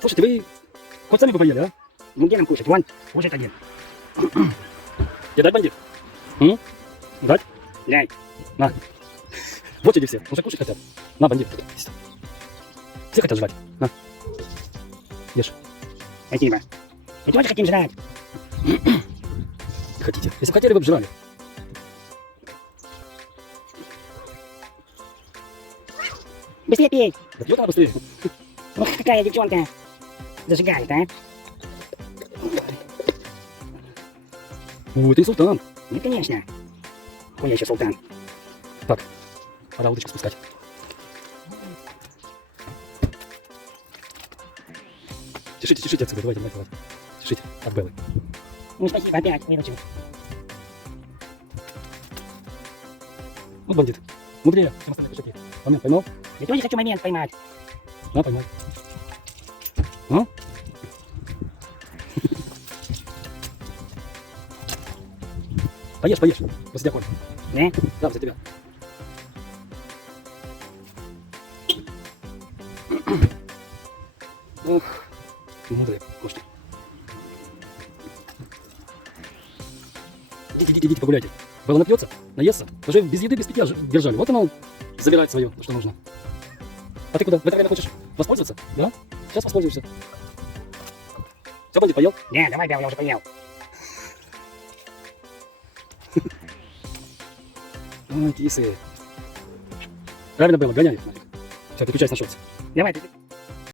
Слушайте, вы хоть сами бы поели, а? Ну где нам кушать? Вон, кушает один. Тебе дать, бандит? М? Дать? Дай. На. Вот эти все. Уже кушать хотят. На, бандит. Все хотят жрать. На. Ешь. Спасибо. Мы тоже хотим жрать. Хотите. Если бы хотели, вы бы жрали. Быстрее пей. Да пьет она быстрее. Ух, какая девчонка. Зажигает, а? О, ты султан. Ну, конечно. Хуй я еще султан. Так, пора удочку спускать. Чешите, чешите отсюда. Давайте, давайте, давайте. Чешите от Беллы. Ну, спасибо, опять выручил. Вот бандит. Мудрее, чем остальные кошаки. Момент поймал? Я тоже хочу момент поймать. На, поймай. А? Поешь, поешь. После тебя кормят. Да? Да, за тебя. Ох, мудрые кошки. Идите, идите, идите, погуляйте. Белла напьется, наестся. Уже без еды, без питья держали. Вот она забирает свое, что нужно. А ты куда? В это время хочешь воспользоваться? Да? Сейчас воспользуешься. Все, бандит, поел? Да, давай, Бел, я уже поел. Ой, кисы. Правильно, Белла, гоняй их нафиг. Все, переключайся на шорты. Давай, ты.